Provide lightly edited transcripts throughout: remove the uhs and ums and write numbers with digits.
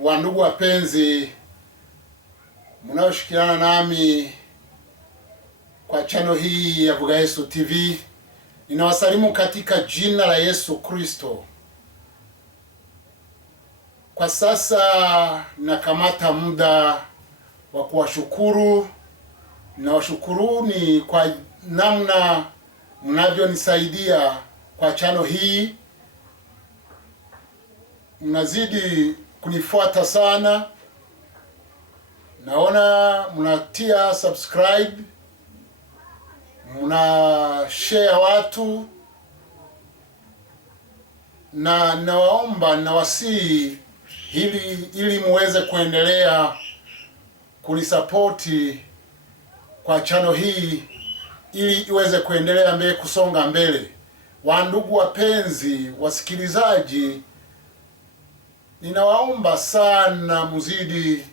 wandugu wapenzi mnaoshirikiana nami kwa channel hii ya Vuga Yesu TV, ninawasalimu katika jina la Yesu Kristo. Kwa sasa nakamata muda wa kuwashukuru. Ninawashukuruni kwa namna mnavyonisaidia kwa channel hii. Mnazidi kunifuata sana. Naona mnatia subscribe, mna share watu, na nawaomba nawasihi ili muweze kuendelea kunisapoti kwa channel hii ili iweze kuendelea mbele, kusonga mbele. Wandugu wapenzi wasikilizaji, ninawaomba sana muzidi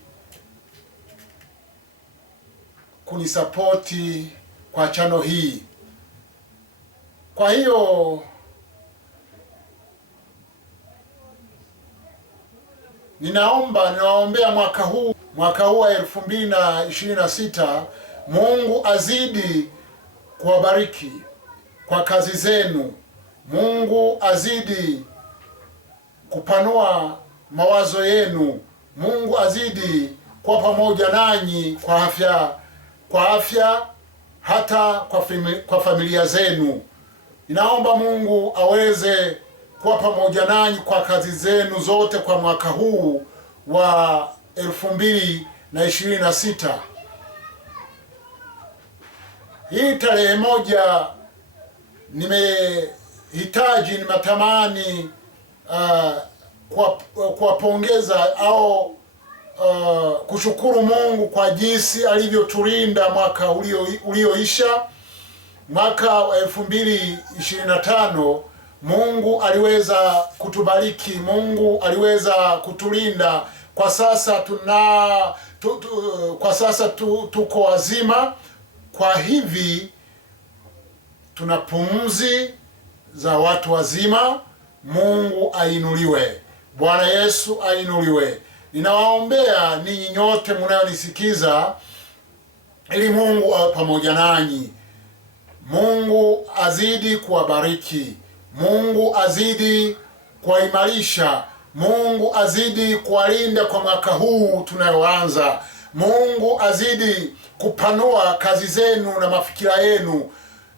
kunisapoti kwa channel hii. Kwa hiyo ninawaombea mwaka huu wa 2026, Mungu azidi kuwabariki kwa kazi zenu. Mungu azidi kupanua mawazo yenu. Mungu azidi kuwa pamoja nanyi kwa afya hata kwa familia zenu. Ninaomba Mungu aweze kuwa pamoja nanyi kwa kazi zenu zote kwa mwaka huu wa 2026. Hii tarehe moja nimetamani kuwapongeza au kushukuru Mungu kwa jinsi alivyotulinda mwaka ulioisha. Mwaka wa 2025 Mungu aliweza kutubariki, Mungu aliweza kutulinda. Kwa sasa tuko wazima, kwa hivi tuna pumzi za watu wazima. Mungu ainuliwe, Bwana Yesu ainuliwe. Ninawaombea ninyi nyote mnayonisikiza ili Mungu awe pamoja nanyi. Mungu azidi kuwabariki, Mungu azidi kuwaimarisha, Mungu azidi kuwalinda kwa mwaka huu tunayoanza. Mungu azidi kupanua kazi zenu na mafikira yenu.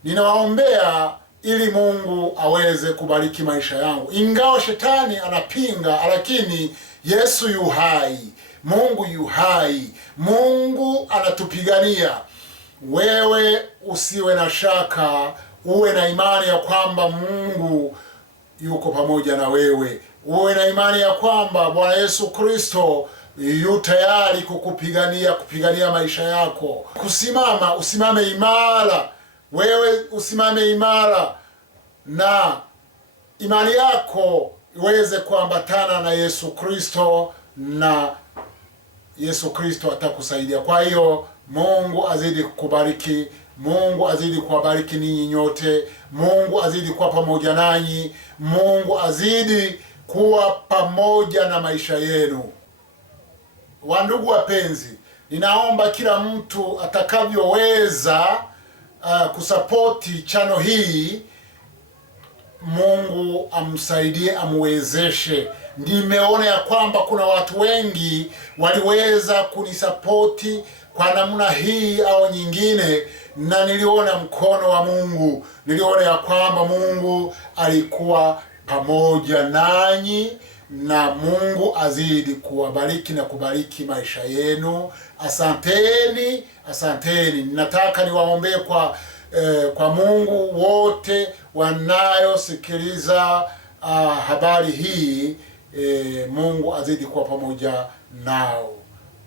Ninawaombea ili Mungu aweze kubariki maisha yangu. Ingawa shetani anapinga, lakini Yesu yu hai, Mungu yu hai, Mungu anatupigania. Wewe usiwe na shaka, uwe na imani ya kwamba Mungu yuko pamoja na wewe. Uwe na imani ya kwamba Bwana Yesu Kristo yu tayari kupigania maisha yako. Usimame imara. Wewe usimame imara na imani yako iweze kuambatana na Yesu Kristo, na Yesu Kristo atakusaidia. Kwa hiyo Mungu azidi kukubariki, Mungu azidi kuwabariki ninyi nyote, Mungu azidi kuwa pamoja nanyi, Mungu azidi kuwa pamoja na maisha yenu. Wandugu wapenzi, ninaomba kila mtu atakavyoweza kusapoti channel hii, Mungu amsaidie, amwezeshe. Nimeona ya kwamba kuna watu wengi waliweza kunisapoti kwa namna hii au nyingine, na niliona mkono wa Mungu. Niliona ya kwamba Mungu alikuwa pamoja nanyi, na Mungu azidi kuwabariki na kubariki maisha yenu. Asanteni, asanteni. Ninataka niwaombee kwa Mungu wote wanayosikiliza habari hii. Mungu azidi kuwa pamoja nao.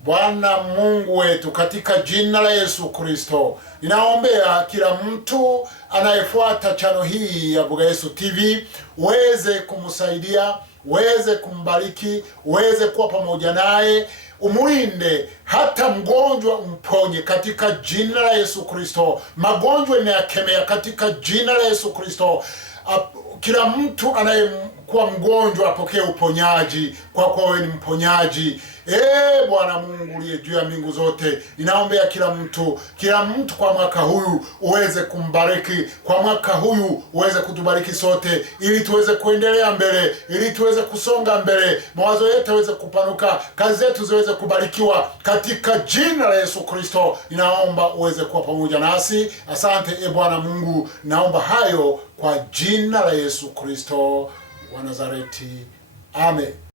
Bwana Mungu wetu, katika jina la Yesu Kristo, ninaombea kila mtu anayefuata channel hii ya Vuga Yesu TV, uweze kumsaidia, uweze kumbariki, uweze kuwa pamoja naye, umulinde, hata mgonjwa umponye katika jina la Yesu Kristo. Magonjwa ninayakemea katika jina la Yesu Kristo. Kila mtu kuwa mgonjwa apokee uponyaji, kwa kuwa wewe ni mponyaji. Bwana Mungu uliye juu ya mbingu zote, ninaombea kila mtu kwa mwaka huyu uweze kumbariki, kwa mwaka huyu uweze kutubariki sote, ili tuweze kuendelea mbele, ili tuweze kusonga mbele, mawazo yetu yaweze kupanuka, kazi zetu ziweze kubarikiwa, katika jina la Yesu Kristo ninaomba uweze kuwa pamoja nasi. Asante Bwana Mungu, naomba hayo kwa jina la Yesu Kristo wa Nazareti, amen.